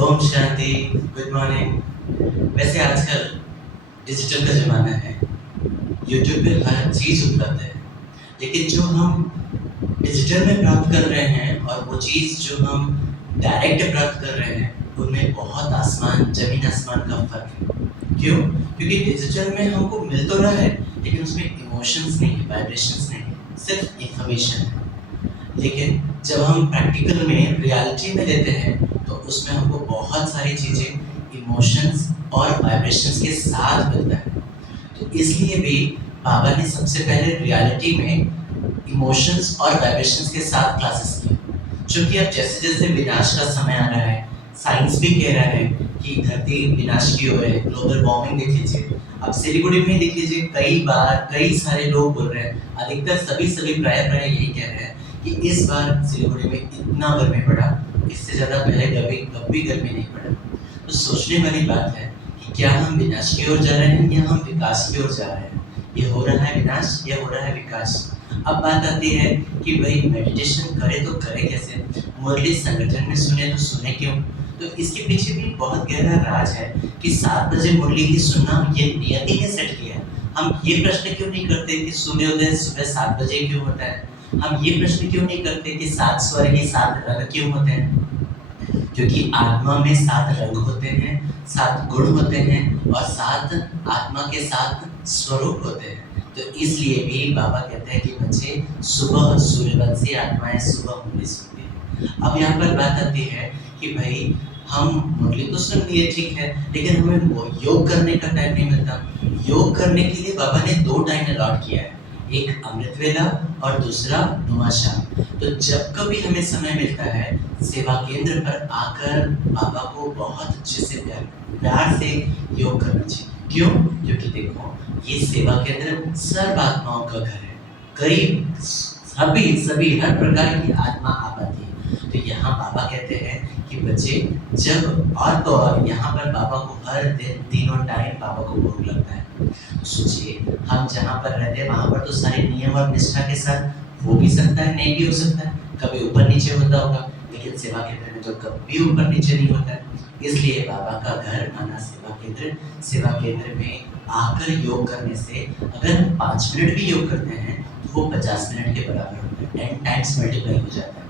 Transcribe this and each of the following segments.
Om Shanti, good morning. वैसे आजकल digital का ज़माना है, यूट्यूब पे हर चीज़ उपलब्ध है, लेकिन जो हम डिजिटल में प्राप्त कर रहे हैं और वो चीज़ जो हम डायरेक्ट प्राप्त कर रहे हैं, उनमें बहुत आसमान ज़मीन आसमान का फ़र्क है। क्यों? क्योंकि डिजिटल में हमको मिल तो रहा है, लेकिन उसमें इमोशंस नहीं है, वाइब्रेशंस नहीं है, सिर्फ इन्फॉर्मेशन है। लेकिन जब हम प्रैक्टिकल में रियलिटी में लेते हैं तो उसमें हमको बहुत सारी चीज़ें इमोशंस और वाइब्रेशंस के साथ मिलता है। तो इसलिए भी बाबा ने सबसे पहले रियलिटी में इमोशंस और वाइब्रेशंस के साथ क्लासेस किए, क्योंकि अब जैसे जैसे विनाश का समय आ रहा है, साइंस भी कह रहा है कि धरती विनाश की ओर है, ग्लोबल वार्मिंग देख लीजिए। अब सिलीगुड़ी में देख लीजिए, कई बार कई सारे लोग बोल रहे हैं, अधिकतर सभी प्राय यही कह रहे हैं कि इस बार सिलीगुड़ी में इतना गर्मी पड़ा, इससे ज़्यादा पहले कभी गर्मी नहीं पड़ा। तो सोचने वाली बात है कि क्या हम विनाश की ओर जा रहे हैं या हम विकास की ओर जा रहे हैं। ये हो रहा है विनाश या हो रहा है विकास। अब बात आती है कि भाई मेडिटेशन करे तो करे कैसे, मुरली संगठन में सुने तो सुने क्यों। तो इसके पीछे भी बहुत गहरा राज है कि 7 बजे मुरली ही सुनना ये नियति ने सेट किया है। हम ये प्रश्न क्यों नहीं करते कि सूर्योदय सुबह 7 बजे क्यों होता है। हम ये प्रश्न क्यों नहीं करते कि 7 स्वर ही 7 रंग क्यों होते हैं। क्योंकि आत्मा में 7 रंग होते हैं, 7 गुण होते हैं और 7 आत्मा के 7 स्वरूप होते हैं। तो इसलिए भी बाबा कहते हैं कि बच्चे सुबह सूर्यवंशी आत्माएं सुबह मुरली सुनती है। अब यहाँ पर बात आती है कि भाई हम मुरली तो सुन लिए ठीक है, लेकिन हमें योग करने का टाइम नहीं मिलता। योग करने के लिए बाबा ने 2 टाइम अलॉट किया है, एक अमृत वेला और दूसरा नुमाशाम। तो जब कभी हमें समय मिलता है, सेवा केंद्र पर आकर बाबा को बहुत अच्छे से प्यार से योग करना चाहिए। क्यों? क्योंकि देखो, ये सेवा केंद्र सर्व आत्माओं का घर है। करीब सभी हर प्रकार की आत्मा आ पाती है। तो यहाँ बाबा कहते हैं कि बच्चे जब और तो और यहाँ पर बाबा को हर दिन तीनों टाइम बाबा को भोग लगता है। तो सोचिए, हम जहाँ पर रहते हैं वहाँ पर तो सारे नियम और निष्ठा के साथ हो भी सकता है, नहीं भी हो सकता है, कभी ऊपर नीचे होता होगा, लेकिन सेवा केंद्र में तो कभी ऊपर नीचे नहीं होता है। इसलिए बाबा का घर माना सेवा केंद्र। सेवा केंद्र में आकर योग करने से अगर हम 5 मिनट भी योग करते हैं तो वो 50 मिनट के बराबर होता है, 10 टाइम्स मल्टीप्लाई हो जाता है।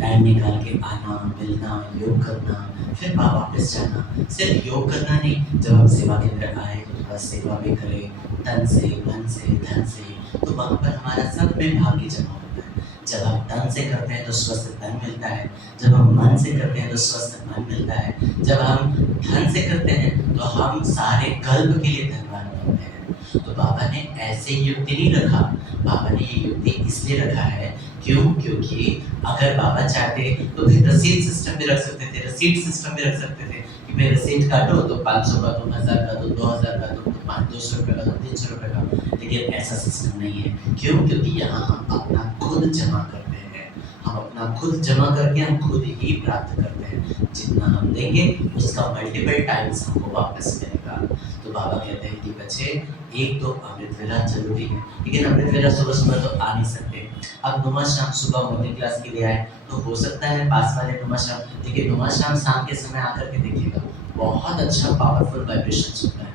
टाइम निकाल के आना, मिलना, योग करना, फिर वापस जाना। सिर्फ योग करना नहीं, जब हम सेवा केंद्र आए तो थोड़ा सेवा भी करें, तन से, मन से, धन से, तो वहाँ पर हमारा सब में भाग्य जमा होता है। जब हम तन से करते हैं तो स्वस्थ तन मिलता है, जब हम मन से करते हैं तो स्वस्थ मन मिलता है, जब हम धन से करते हैं तो हम सारे कल्प के लिए धनवान बनते हैं। तो बाबा ने ऐसे युक्ति नहीं रखा, बाबा ने ये युक्ति इसलिए रखा है क्यों? क्योंकि अगर बाबा चाहते तो फिर रसीद सिस्टम भी रख सकते थे, रसीद सिस्टम भी रख सकते थे कि भाई रसीद काटो तो 500 का दो, 1000 का दो, 2000 का दो, 200 रुपये का दो, 300 रुपये का। लेकिन ऐसा सिस्टम नहीं है। क्यों? क्योंकि यहाँ हम अपना खुद जमा करते हैं, हम अपना खुद जमा करके हम खुद ही प्राप्त करते हैं। जितना हम देंगे उसका मल्टीपल टाइम्स हमको वापस मिलेगा। तो बाबा कहते हैं कि बच्चे, एक तो अमृत वेला जरूरी है, लेकिन अमृत वेला सुबह सुबह तो आ नहीं सकते। अब नुमा शाम सुबह मॉर्निंग क्लास के लिए आए तो हो सकता है पास वाले नुमा शाम, लेकिन नुमा शाम शाम के समय आकर के देखिएगा, बहुत अच्छा पावरफुल वाइब्रेशन होता है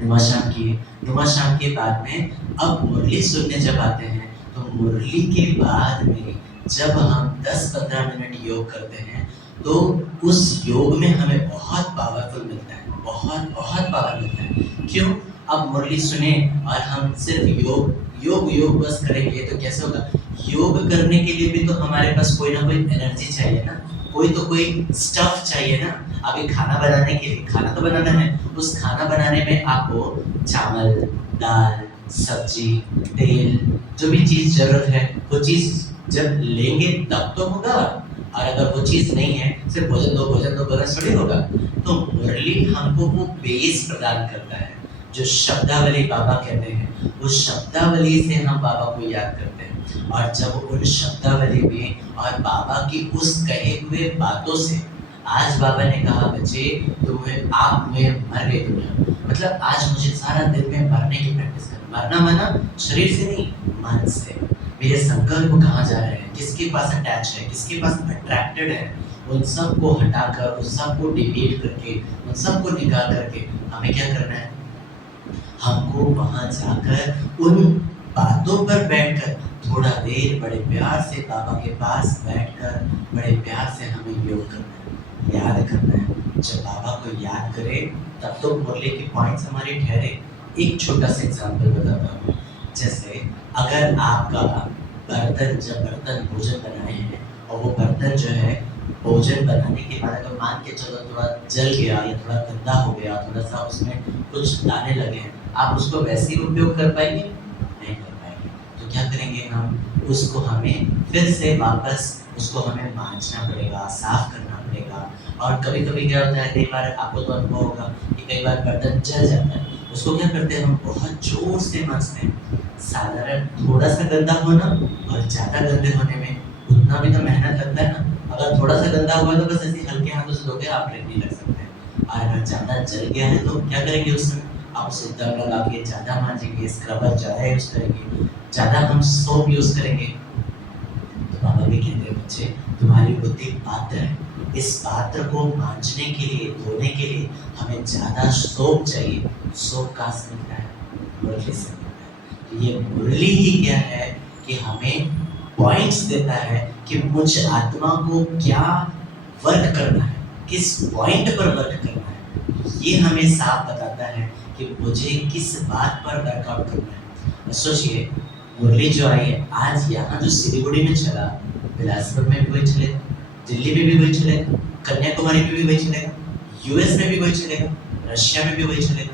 नुमा शाम के बाद में। अब मुरली सुनने जब आते हैं तो मुरली के बाद में जब हम 10-15 मिनट योग करते हैं तो उस योग में हमें बहुत पावरफुल मिलता है, बहुत पावर मिलता है। क्यों? अब मुरली सुने और हम सिर्फ योग बस करेंगे तो कैसे होगा। योग करने के लिए भी तो हमारे पास कोई ना कोई एनर्जी चाहिए ना, कोई स्टफ चाहिए ना। अभी खाना बनाने के लिए खाना तो बनाना है, उस खाना बनाने में आपको चावल, दाल, सब्जी, तेल, जो भी चीज़ ज़रूरत है वो चीज़ जब लेंगे तब तो होगा। और अगर वो चीज़ नहीं है, सिर्फ भोजन दो बोलना थोड़ी होगा। तो मुरली हमको वो बेस प्रदान करता है, जो शब्दावली बाबा कहते हैं, उस शब्दावली से हम बाबा को याद करते हैं। और जब उन शब्दावली में और बाबा की उस कहे हुए बातों से, आज बाबा ने कहा बच्चे तुम्हें आप में मर गए दुनिया, मतलब आज मुझे सारा दिन में मरने की प्रैक्टिस करना। मरना माना शरीर से नहीं, मन से। मेरे संकल्प कहाँ जा रहे हैं, किसके पास अटैच है, किसके पास अट्रैक्टेड है, उन सब को हटाकर, उन सब को डिलीट करके, उन सब को निकाल करके हमें क्या करना है? हमको वहाँ जाकर उन बातों पर बैठकर थोड़ा देर बड़े प्यार से बाबा के पास बैठकर बड़े प्यार से हमें योग करना है, याद करना है। जब बाबा को याद करें तब तो मुरली के पॉइंट्स हमारे ठहरे। एक छोटा सा एग्जाम्पल बताता हूँ। जैसे अगर आपका बर्तन भोजन बनाए हैं और वो बर्तन जो है भोजन बनाने के बाद अगर मान के चलो थोड़ा जल गया या थोड़ा गंदा हो गया, थोड़ा सा उसमें कुछ दाने लगे हैं, आप उसको वैसे ही उपयोग कर पाएंगे? नहीं कर पाएंगे। तो क्या करेंगे हम? उसको हमें फिर से वापस उसको हमें मांजना पड़ेगा, साफ करना पड़ेगा। और कभी कभी क्या होता है, कई बार आपको तो अनुभव होगा कि कई बार बर्तन जल जाता है, उसको क्या करते हैं हम? बहुत जोर से मांजते हैं। साधारण थोड़ा सा गंदा होना और ज़्यादा गंदे होने में उतना भी तो मेहनत लगता है ना। अगर थोड़ा सा गंदा हुआ तो बस ऐसे हल्के हाथों से धोके आप रेडी लग सकते हैं। और अगर ज़्यादा जल गया है तो क्या करेंगे उस समय? आप उसे दम लगा के ज़्यादा मांजेंगे, स्क्रबर ज़्यादा यूज़ करेंगे, ज़्यादा हम सोप यूज़ करेंगे। तो बाबा भी कहते हैं बच्चे, तुम्हारी बुद्धि पात्र है, इस पात्र को मांजने के लिए, धोने के लिए हमें ज़्यादा सोप चाहिए। सोप कहाँ से मिलता है? मुरली से मिलता है। तो ये मुरली ही क्या है कि हमें पॉइंट्स देता है कि मुझ आत्मा को क्या वर्क करना है, किस पॉइंट पर वर्क करना है। ये हमें साफ बताता है कि मुझे किस बात पर वर्कआउट करना है। सोचिए, मुरली जो आई है आज यहाँ जो सिलीगुड़ी में चला, बिलासपुर में भी वही चलेगा, दिल्ली में भी वही चलेगा, कन्याकुमारी में भी वही चलेगा, यूएस में भी वही चलेगा, रशिया में भी वही चलेगा।